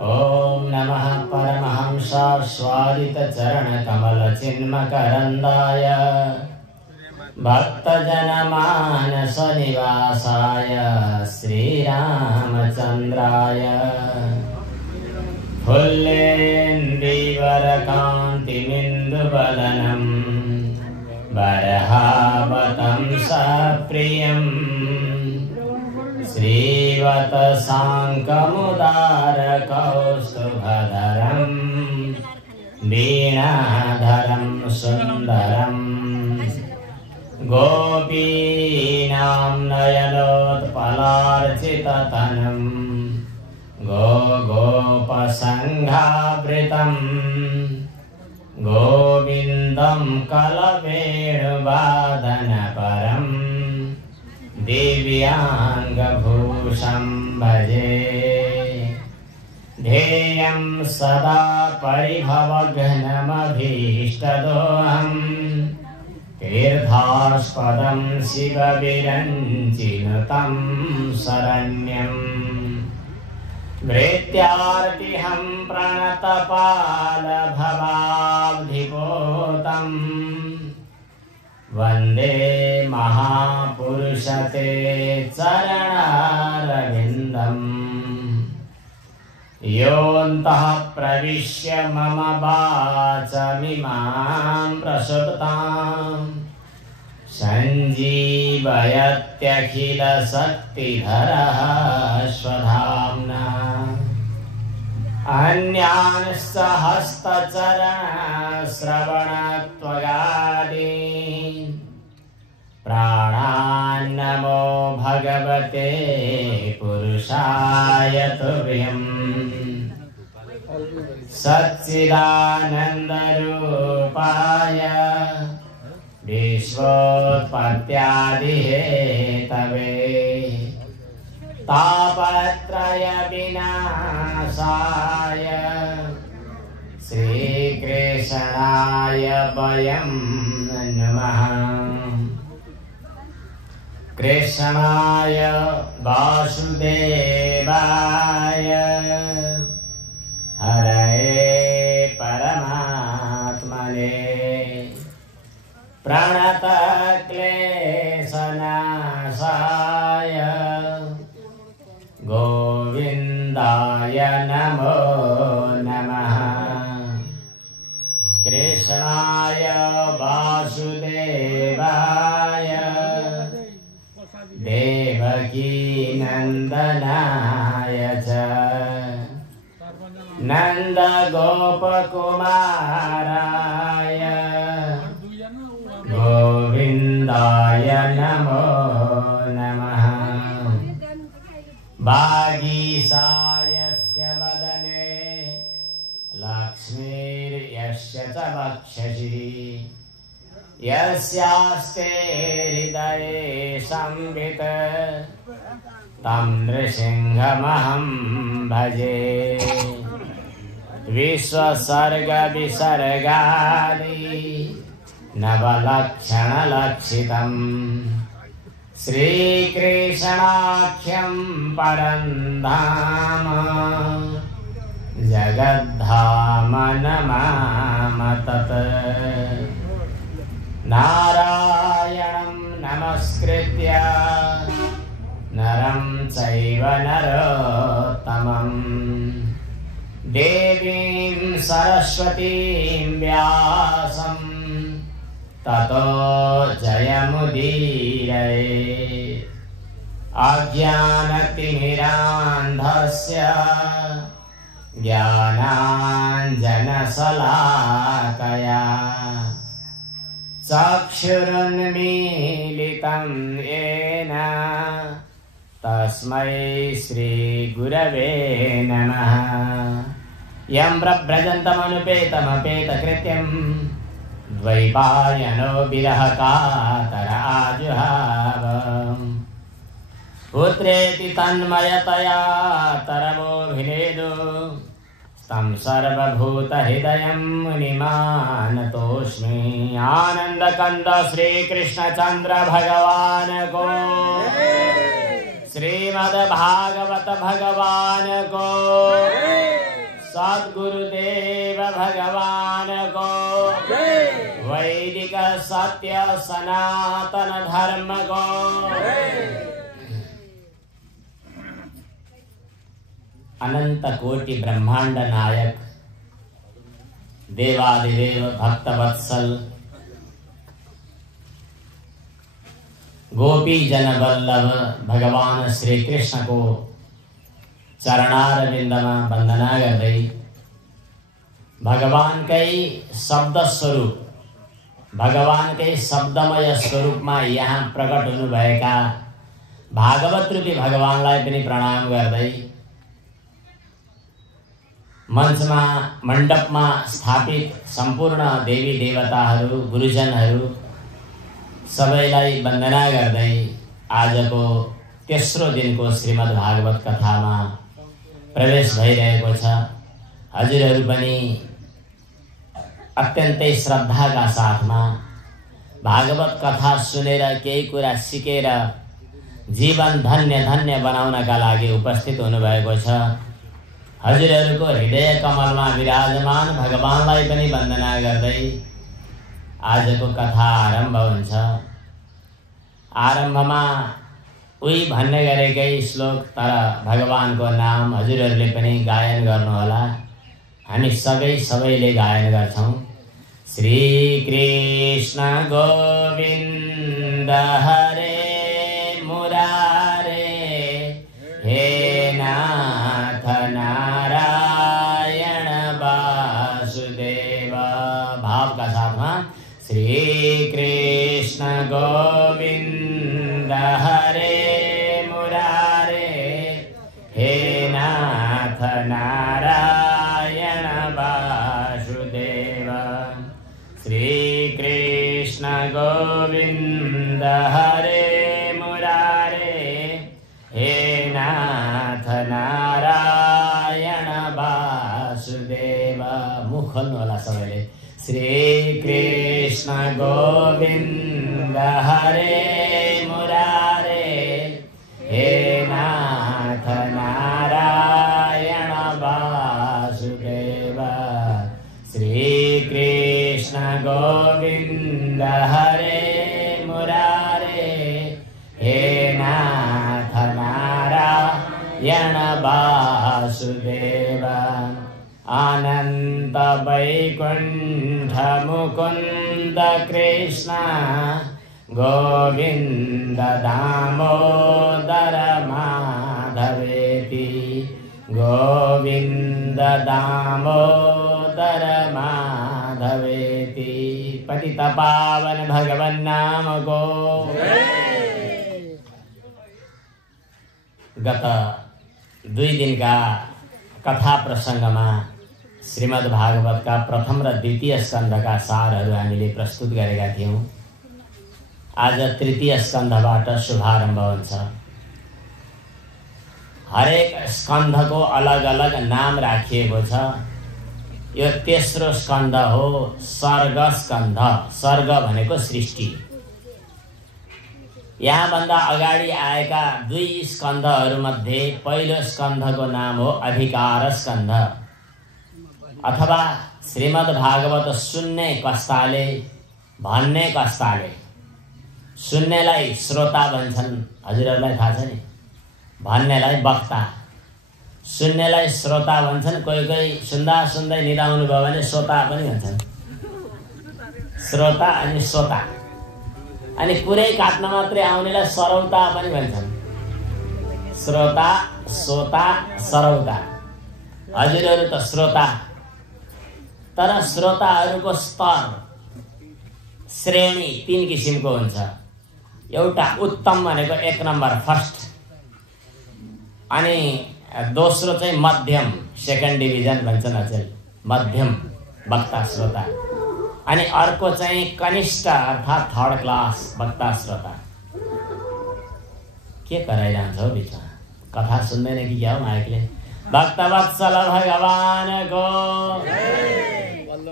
ॐ नमः परमहंसास्वादितचरणकमलचिन्मकरन्दाय भक्तजनमानसनिवासाय श्रीरामचन्द्राय फुल्लेन्दीवरकान्तिमिन्दुवदनं बर्हावतंसप्रियम् श्रीवत्साङ्कमुदारकौस्तुभधरं वीणाधरं सुन्दरम् गोपीनां नयनोत्पलार्चिततनुं गोपसङ्घावृतं गोविन्दं कलवेणुवादनपरं दिव्याङ्गभूषं भजे। ध्येयं सदा परिभवघ्नमभीष्टदोहम् तीर्थास्पदं शिवविरञ्चिनुतं शरण्यम् मृत्यार्तिहं प्रणतपालभवाब्धिपोतम् वन्दे महापुरुषते चरणारविन्दम् योऽन्तः प्रविश्य मम वाचमिमां प्रसुप्तां सञ्जीवयत्यखिलशक्तिधरः स्वधाम्ना अन्यांश्च हस्तचरणश्रवणत्वगादीन् प्राणान्नमो भगवते पुरुषाय तुभ्यम् सच्चिदानन्दरूपाय विश्वोत्पत्त्यादिहेतवे तापत्रय विनाशाय श्रीकृष्णाय वयं नमः। कृष्णाय वासुदेवाय हरये परमात्मने प्रणतक्लेशनाशाय गोविन्दाय नमो नमः। कृष्णाय वासुदेवाय देवकीनन्दनाय च नन्दगोपकुमाराय गोविन्दाय नमो नमः। वागीशायस्य वदने लक्ष्मीर्यस्य च वक्षसि यस्यास्ते हृदये संवित् तं नृसिंहमहं भजे। विश्वसर्गविसर्गादि नवलक्षणलक्षितं श्रीकृष्णाख्यं परं धाम जगद्धाम नमामि तत्। नारायणं नमस्कृत्य नरं चैव नरोत्तमं देवीं सरस्वतीं व्यासं ततो जयमुदीरये। अज्ञानतिमिरान्धस्य ज्ञानाञ्जनशलाकया चक्षुरुन्मीलितं येन तस्मै श्रीगुरवे नमः। यं प्रव्रजन्तमनुपेतमपेतकृत्यं द्वैपायनो विरहकातर आजुहाव पुत्रेति तन्मयतया तरवोऽभिनेदु तं सर्वभूतहृदयं मुनिमानतोऽस्मि। आनन्दकन्द श्रीकृष्णचन्द्र भगवान् को श्रीमद्भागवत भगवान् को सद्गुरुदेव भगवान को वैदिक सत्य सनातन धर्म को अनंत कोटि ब्रह्मांड नायक देवादिदेव भक्तवत्सल गोपी जन वल्लभ भगवान श्री कृष्ण को चरणारविन्दमा वन्दना गर्दै भगवानकै शब्द स्वरूप भगवानकै शब्दमय स्वरूपमा यहाँ प्रकट हुनुभएका भागवत रूपी भगवानलाई पनि प्रणाम गर्दै मञ्चमा मण्डपमा स्थापित सम्पूर्ण देवी देवताहरू गुरुजनहरू सबैलाई वन्दना गर्दै आजको तेस्रो दिनको श्रीमद् भागवत कथामा प्रवेश भइरहेको छ। हजुरहरू पनि अत्यन्तै श्रद्धाका साथमा भागवत कथा सुनेर केही कुरा सिकेर जीवन धन्य धन्य बनाउनका लागि उपस्थित हुनुभएको छ। हजुरहरूको हृदय कमलमा विराजमान भगवानलाई पनि वन्दना गर्दै आजको कथा आरम्भ हुन्छ। आरम्भमा उही भन्ने गरेकै श्लोक तर भगवानको नाम हजुरहरूले पनि गायन गर्नुहोला। हामी सबैले गायन गर्छौं। श्री कृष्ण गोविन्द हरे मुरारे हे नाथ नारायण वासुदेव। भाव का साथमा श्री कृष्ण गोविन्द हरे मुरारे हे नाथ नारायण वासुदेव। श्री कृष्ण गोविन्द हरे मुरारे हे नाथ नारायण वासुदेव। मुख खोल्नु होला सबैले। श्री कृष्ण गोविन्द हरे मुरारे हे नाथ नारायण वासुदेव। श्री कृष्ण गोविन्द हरे मुरारे हे नाथ नारायण वासुदेव। आनन्द वैकुण्ठ मुकुन्द कृष्ण गोविन्द दामोदर माधवेति गोविन्द दामोदर माधवेति। पतित पावन भगवन् नाम को। गत 2 दिनका कथा प्रसङ्गमा श्रीमद् भागवतका प्रथम र द्वितीय स्कन्धका सारहरू हामीले प्रस्तुत गरेका थियौं। आज तृतीय स्कन्धबाट शुभारम्भ हुन्छ। हरेक स्कन्धको अलग अलग नाम राखिएको छ। यो तेस्रो स्कन्ध हो सर्ग स्कन्ध। सर्ग भनेको सृष्टि। यहाँभन्दा अगाडि आएका 2 स्कन्धहरूमध्ये पहिलो स्कन्धको नाम हो अधिकार स्कन्ध अथवा श्रीमद् भागवत सुन्ने कस्ताले भन्ने कस्ताले। सुन्नेलाई श्रोता भन्छन्, हजुरहरूलाई थाहा छ नि। भन्नेलाई वक्ता, सुन्नेलाई श्रोता भन्छन्। कोही कोही सुन्दा सुन्दै निदाउनु भयो भने श्रोता पनि भन्छन्। श्रोता अनि श्रोता अनि पुरै काट्न मात्रै आउनेलाई सरौता पनि भन्छन्। श्रोता श्रोता सरौता। हजुरहरू त श्रोता, तर श्रोताहरूको स्तर श्रेणी 3 किसिमको हुन्छ। एउटा उत्तम भनेको 1 नम्बर फर्स्ट, अनि दोस्रो चाहिँ मध्यम सेकेन्ड डिभिजन भन्छन् अचेल, मध्यम वक्ता श्रोता। अनि अर्को चाहिँ कनिष्ठ अर्थात् थर्ड क्लास वक्ता श्रोता। के कराइरहन्छ हो बिचमा? कथा सुन्दैन कि क्या हो माइकले? भक्तवत्सल भगवानको।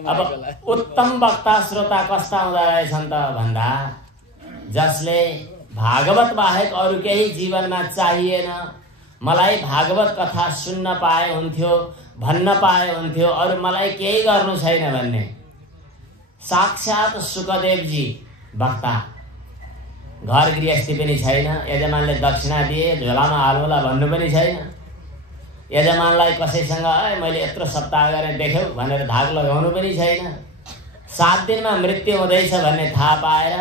अब उत्तम वक्ता श्रोता कस्ता हुँदो रहेछन् त भन्दा जसले भागवत बाहेक अरू केही जीवनमा चाहिएन, मलाई भागवत कथा सुन्न पाए हुन्थ्यो भन्न पाए हुन्थ्यो अरू मलाई केही गर्नु छैन भन्ने। साक्षात सुखदेवजी वक्ता, घर गृहस्थी पनि छैन, यजमानले दक्षिणा दिए झोलामा हाल्नुला भन्नु पनि छैन, यजमानलाई कसैसँग मैले यत्रो सप्ताह गरेँ देख्यौ भनेर धाक लगाउनु पनि छैन। 7 दिनमा मृत्यु हुँदैछ भन्ने थाहा पाएर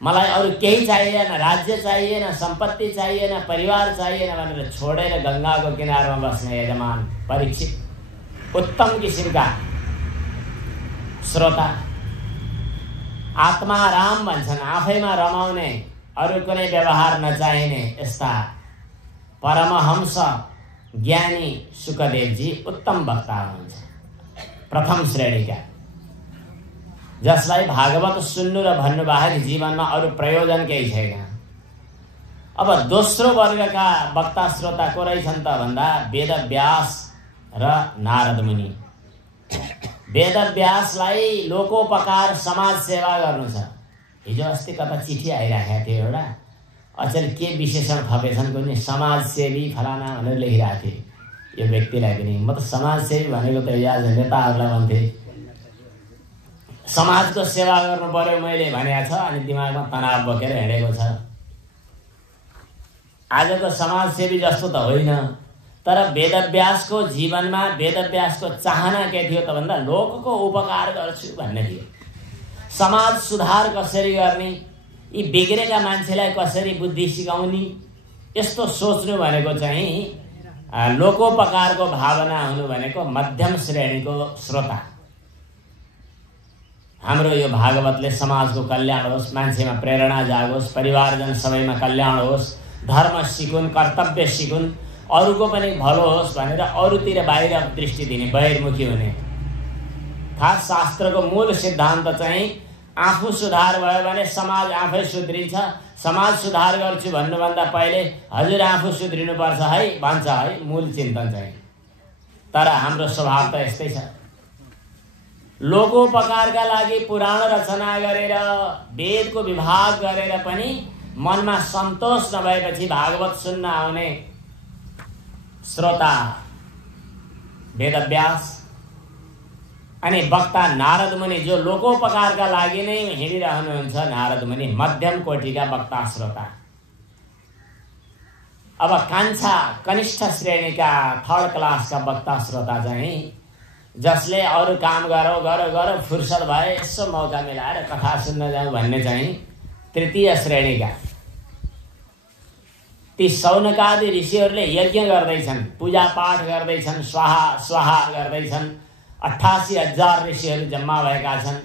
मलाई अरू केही चाहिएन, राज्य चाहिएन, सम्पत्ति चाहिएन, परिवार चाहिएन भनेर छोडेर गङ्गाको किनारमा बस्ने यजमान परीक्षित उत्तम किसिमका श्रोता। आत्मा राम भन्छन्, आफैमा रमाउने, अरू कुनै व्यवहार नचाहिने यस्ता परमहंस ज्ञानी सुखदेवजी उत्तम वक्ता हुनुहुन्छ, प्रथम श्रेणीका, जसलाई भागवत सुन्नु र भन्नु बाहेक जीवनमा अरू प्रयोजन केही छैन। अब दोस्रो वर्गका वक्ता श्रोता को रहेछन् त भन्दा वेदव्यास र नारद मुनि। वेदव्यासलाई लोकोपकार समाज सेवा गर्नु छ। हिजो अस्ति कता चिठी आइराखेको थियो एउटा, अचेल के विशेषण थपेछन् कुनै समाजसेवी फलाना भनेर लेखिरहेको थिए यो व्यक्तिलाई पनि। म त समाजसेवी भनेको त आज नेताहरूलाई भन्थे, समाजको सेवा गर्नु पर्यो मैले भनेको छ, अनि दिमागमा तनाव बोकेर हिँडेको छ। आजको समाजसेवी जस्तो त होइन, तर वेदव्यासको जीवनमा वेदव्यासको चाहना के थियो त भन्दा लोकको उपकार गर्छु भन्ने थियो। समाज सुधार कसरी गर्ने, यी बिग्रेका मान्छेलाई कसरी बुद्धि सिकाउने, यस्तो सोच्नु भनेको चाहिँ लोकोपकारको भावना हुनु भनेको मध्यम श्रेणीको श्रोता। हाम्रो यो भागवतले समाजको कल्याण होस्, मान्छेमा प्रेरणा जागोस्, परिवारजन सबैमा कल्याण होस्, धर्म सिकुन्, कर्तव्य सिकुन्, अरूको पनि भलो होस् भनेर अरूतिर बाहिर दृष्टि दिने, बहिर्मुखी हुने। खास शास्त्रको मूल सिद्धान्त चाहिँ आफू सुधार भयो भने समाज आफै सुध्रिन्छ। समाज सुधार गर्छु भन्नुभन्दा पहिले हजुर आफू सुध्रिनुपर्छ है भन्छ है मूल चिन्तन चाहिँ। तर हाम्रो स्वभाव त यस्तै छ। लोकोपकारका लागि पुराण रचना गरेर वेदको विभाग गरेर पनि मनमा सन्तोष नभएपछि भागवत सुन्न आउने श्रोता वेदव्यास अनि वक्ता नारद मुनि, जो लोकोपकारका लागि नै हिँडिरहनुहुन्छ नारद मुनि, मध्यम कोटिका वक्ता श्रोता। अब कान्छा कनिष्ठ श्रेणीका थर्ड क्लासका वक्ता श्रोता चाहिँ जसले अरू काम गरौ फुर्सद भए यसो मौका मिलाएर कथा सुन्न जाउँ भन्ने चाहिँ तृतीय श्रेणीका। ती सौनकादि ऋषिहरूले यज्ञ गर्दैछन्, पूजा पाठ गर्दैछन्, स्वाहा स्वाहा गर्दैछन्। 88,000 ऋषिहरू जम्मा भएका छन्।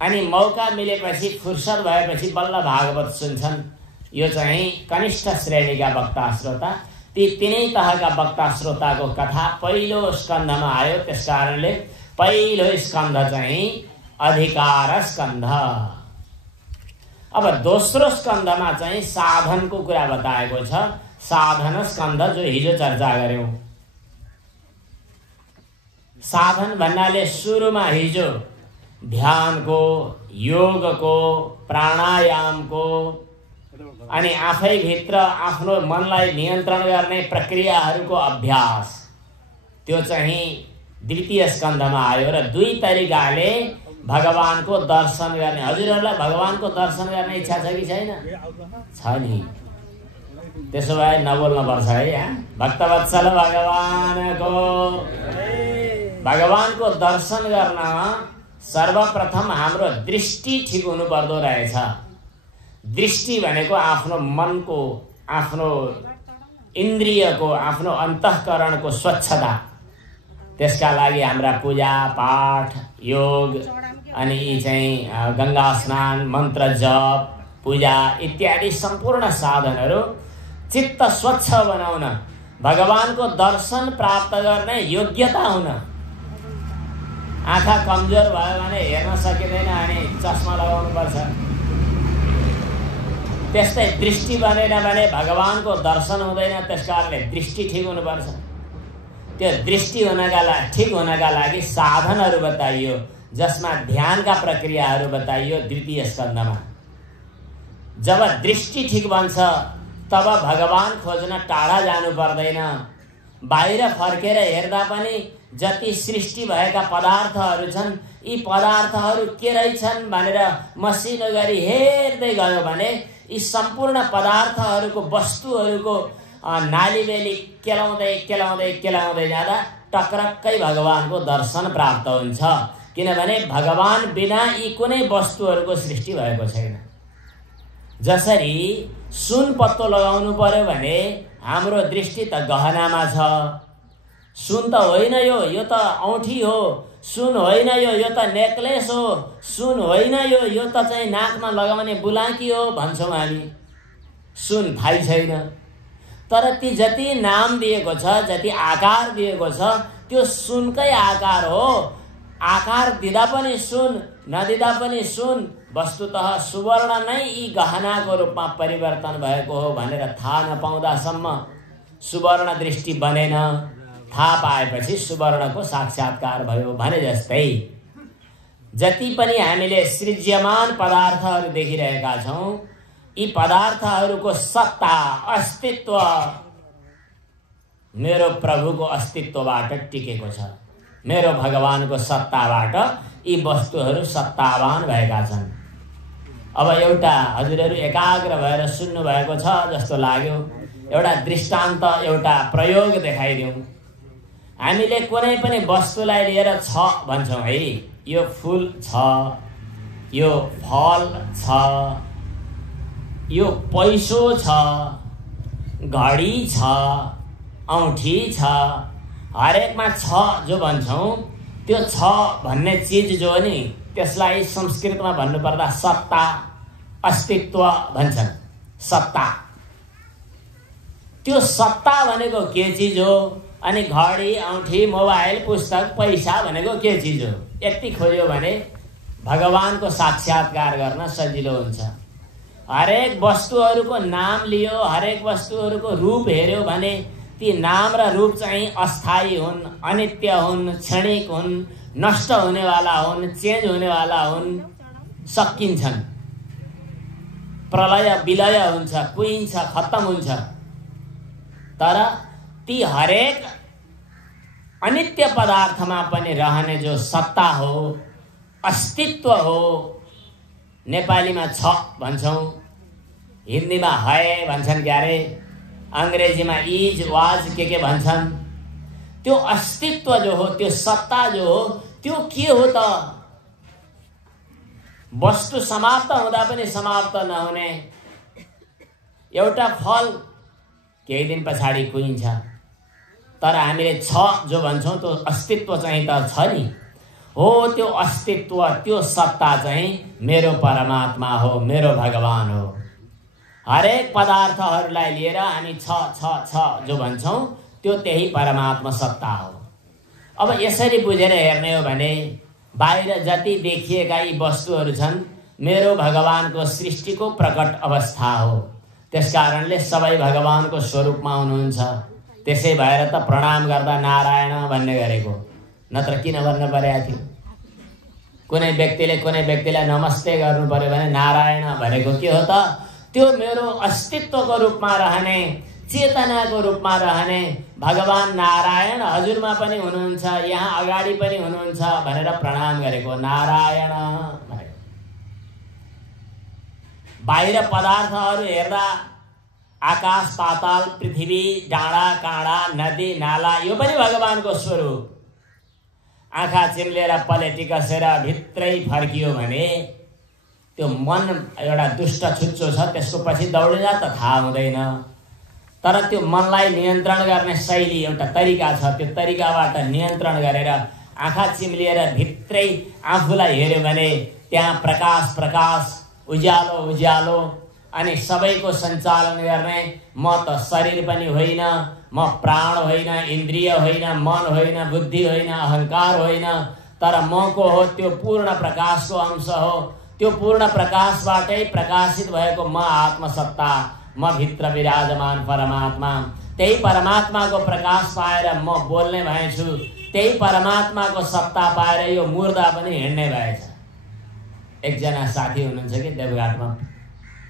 अनि मौका मिलेपछि फुर्सद भएपछि बल्ल भागवत सुन्छन्। यो चाहिँ कनिष्ठ श्रेणीका वक्ता श्रोता। ती तिनै तहका वक्ता श्रोताको कथा पहिलो स्कन्धमा आयो, त्यस कारणले पहिलो स्कन्ध चाहिँ अधिकार स्कन्ध। अब दोस्रो स्कन्धमा चाहिँ साधनको कुरा बताएको छ, साधन स्कन्ध, जो हिजो चर्चा गर्यौं। साधन भन्नाले सुरुमा हिजो ध्यानको, योगको, प्राणायामको अनि आफै भित्र आफ्नो मनलाई नियन्त्रण गर्ने प्रक्रियाहरूको अभ्यास, त्यो चाहिँ द्वितीय स्कन्धमा आयो। र दुई तरिकाले भगवानको दर्शन गर्ने। हजुरहरूलाई भगवानको दर्शन गर्ने इच्छा छ कि छैन? छ नि। त्यसो भए नबोल्न पर्छ है। भक्तवत्सल भगवानको दर्शन गर्न सर्वप्रथम हाम्रो दृष्टि ठिक हुनु पर्दो रहेछ। दृष्टि भनेको आफ्नो मनको, आफ्नो इन्द्रियको, आफ्नो अन्तःकरणको स्वच्छता। त्यसका लागि हाम्रा पूजा पाठ, योग अनि यी चाहिँ गंगा स्नान, मन्त्र जप, पूजा इत्यादि सम्पूर्ण साधनहरू चित्त स्वच्छ बनाउन, भगवानको दर्शन प्राप्त गर्ने योग्यता हुन। आँखा कमजोर भयो भने हेर्न सकिँदैन अनि चस्मा लगाउनु पर्छ। त्यस्तै दृष्टि बनेन भने भगवानको दर्शन हुँदैन। त्यसकारणले दृष्टि ठिक हुनुपर्छ। त्यो दृष्टि ठिक हुनका लागि साधनहरू बताइयो, जसमा ध्यानका प्रक्रियाहरू बताइयो द्वितीय स्कन्धमा। जब दृष्टि ठिक बन्छ तब भगवान खोज्न टाढा जानु पर्दैन। बाहिर फर्केर हेर्दा पनि जति सृष्टि भएका पदार्थहरू छन् यी पदार्थहरू के रहेछन् भनेर मसिनो गरी हेर्दै गयो भने यी सम्पूर्ण पदार्थहरूको वस्तुहरूको नालीबेली केलाउँदै जाँदा टक्रक्कै भगवानको दर्शन प्राप्त हुन्छ। किनभने भगवान बिना यी कुनै वस्तुहरूको सृष्टि भएको छैन। जसरी सुन पत्तो लगाउनु पर्यो भने हाम्रो दृष्टि त गहनामा छ। सुन त होइन यो त औँठी हो। सुन होइन यो त नेकलेस हो। सुन होइन यो त चाहिँ नाकमा लगाउने बुलाकी हो भन्छौँ हामी। सुन थाहै छैन। तर ती जति नाम दिएको छ, जति आकार दिएको छ, त्यो सुनकै आकार हो। आकार दिँदा पनि सुन, नदिँदा पनि सुन। वस्तुतः सुवर्ण नै यी गहनाको रूपमा परिवर्तन भएको हो भनेर थाहा नपाउँदासम्म सुवर्ण दृष्टि बनेन। थाहा पाएपछि सुवर्णको साक्षात्कार भयो भने जस्तै जति पनि हामीले सृज्यमान पदार्थहरू देखिरहेका छौँ, यी पदार्थहरूको सत्ता, अस्तित्व मेरो प्रभुको अस्तित्वबाट टिकेको छ। मेरो भगवानको सत्ताबाट यी वस्तुहरू सत्तावान भएका छन्। अब एउटा हजुरहरू एकाग्र भएर सुन्नु भएको छ जस्तो लाग्यो। एउटा दृष्टान्त, एउटा प्रयोग देखाइदिउँ। हामीले कुनै पनि वस्तुलाई लिएर छ भन्छौँ है। यो फुल छ, यो फल छ, यो पैसो छ, घडी छ, औँठी छ, हरेकमा छ जो भन्छौँ त्यो छ भन्ने चिज जो नि त्यसलाई संस्कृतमा भन्नुपर्दा सत्ता, अस्तित्व भन्छन्। सत्ता, त्यो सत्ता भनेको के चिज हो? अनि घडी, औँठी, मोबाइल, पुस्तक, पैसा भनेको के चिज हो? यति खोज्यो भने भगवानको साक्षात्कार गर्न सजिलो हुन्छ। हरेक वस्तुहरूको नाम लियो, हरेक वस्तुहरूको रूप हेर्यो भने ती नाम र रूप चाहिँ अस्थायी हुन्, अनित्य हुन्, क्षणिक हुन्, नष्ट हुनेवाला हुन्, चेन्ज हुनेवाला हुन्, सकिन्छन्। प्रलय विलय हुन्छ, कुहिन्छ, खत्तम हुन्छ। तर ती हरेक अनित्य पदार्थमा पनि रहने जो सत्ता हो, अस्तित्व हो, नेपालीमा छ भन्छौँ, हिन्दीमा है भन्छन् क्यारे, अङ्ग्रेजीमा इज, वाज के भन्छन्। त्यो अस्तित्व जो हो, त्यो सत्ता जो हो, त्यो के हो त? वस्तु समाप्त हुँदा पनि समाप्त नहुने एउटा फल केही दिन पछाडि कुहिन्छ। तर हामीले छ जो भन्छौँ त्यो अस्तित्व चाहिँ त छ नि। हो त्यो अस्तित्व, त्यो सत्ता चाहिँ मेरो परमात्मा हो, मेरो भगवान हो। हरेक पदार्थहरूलाई लिएर हामी छ छ छ जो भन्छौँ त्यो त्यही परमात्मा सत्ता हो। अब यसरी बुझेर हेर्ने हो भने बाहिर जति देखिएका यी वस्तुहरू छन् मेरो भगवानको सृष्टिको प्रकट अवस्था हो। त्यसकारणले सबै भगवानको स्वरूपमा हुनुहुन्छ। त्यसै भएर त प्रणाम गर्दा नारायण भन्ने गरेको, नत्र किन भन्न परेको थियो? कुनै व्यक्तिलाई नमस्ते गर्नु पर्यो भने नारायण भनेको के हो त? त्यो मेरो अस्तित्वको रूपमा रहने, चेतनाको रूपमा रहने भगवान नारायण हजुरमा पनि हुनुहुन्छ, यहाँ अगाडि पनि हुनुहुन्छ भनेर प्रणाम गरेको नारायण भनेको। बाहिर पदार्थहरू हेर्दा आकाश, पाताल, पृथ्वी, डाँडा काँडा, नदी नाला यो पनि भगवानको स्वरूप। आँखा चिम्लेर पलेटी कसेर भित्रै फर्कियो भने त्यो मन एउटा दुष्ट छुच्चो छ, त्यसको पछि दौडिँदा त थाहा हुँदैन। तर त्यो मनलाई नियन्त्रण गर्ने शैली एउटा तरिका छ। त्यो तरिकाबाट नियन्त्रण गरेर आँखा चिम्लिएर भित्रै आफूलाई हेर्यो भने त्यहाँ प्रकाश प्रकाश, उज्यालो उज्यालो, अनि सबैको सञ्चालन गर्ने म त शरीर पनि होइन, म प्राण होइन, इन्द्रिय होइन, मन होइन, बुद्धि होइन, अहङ्कार होइन, तर मको हो त्यो पूर्ण प्रकाशको अंश हो। त्यो पूर्ण प्रकाशबाटै प्रकाशित भएको म आत्मसत्ता, म भित्र विराजमान परमात्मा। त्यही परमात्माको प्रकाश पाएर म बोल्ने भएछु। त्यही परमात्माको सत्ता पाएर यो मुर्दा पनि हिँड्ने भएछ। एकजना साथी हुनुहुन्छ कि देवघाटमा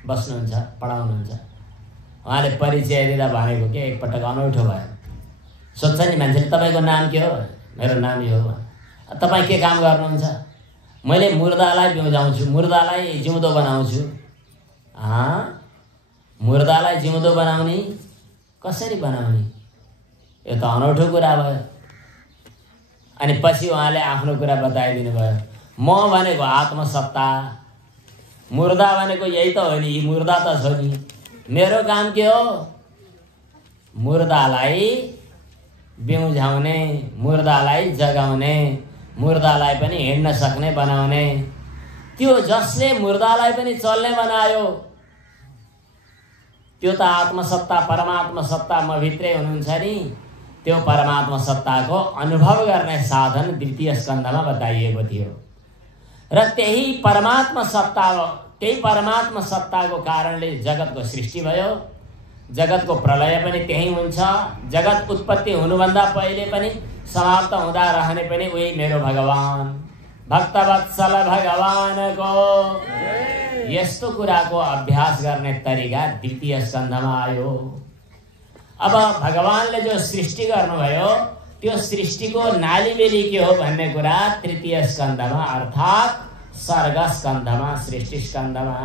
बस्नुहुन्छ, पढाउनुहुन्छ। उहाँले परिचय दिँदा भनेको के एकपटक अनौठो भयो। सोध्छ नि मान्छेले, तपाईँको नाम के हो? मेरो नाम यो हो। तपाईँ के काम गर्नुहुन्छ? मैले मुर्दालाई बिउजाउँछु, मुर्दालाई जिउँदो बनाउँछु। मुर्दालाई जिउँदो बनाउने कसरी बनाउने? यो त अनौठो कुरा भयो। अनि पछि उहाँले आफ्नो कुरा बताइदिनु भयो। म भनेको आत्मसत्ता, मुर्दा भनेको यही त हो नि, यी मुर्दा त छ नि। मेरो काम के हो? मुर्दालाई बिउझाउने, मुर्दालाई जगाउने, मुर्दालाई पनि हिँड्न सक्ने बनाउने। त्यो जसले मुर्दालाई पनि चल्ने बनायो त्यो त आत्मसत्ता, परमात्मा सत्ता म भित्रै हुनुहुन्छ नि। त्यो परमात्मा सत्ताको अनुभव गर्ने साधन द्वितीय स्कन्धमा बताइएको थियो। र त्यही परमात्मा सत्ताको कारणले जगतको सृष्टि भयो। जगतको प्रलय पनि त्यही हुन्छ। जगत उत्पत्ति हुनुभन्दा पहिले पनि समाप्त हुँदा रहने पनि उही मेरो भगवान, भक्तवत्सल भगवानको। यस्तो कुराको अभ्यास गर्ने तरिका द्वितीय स्कन्धमा आयो। अब भगवानले जो सृष्टि गर्नुभयो त्यो सृष्टिको नालीबेली के हो भन्ने कुरा तृतीय स्कन्धमा अर्थात् सर्ग स्कन्धमा, सृष्टि स्कन्धमा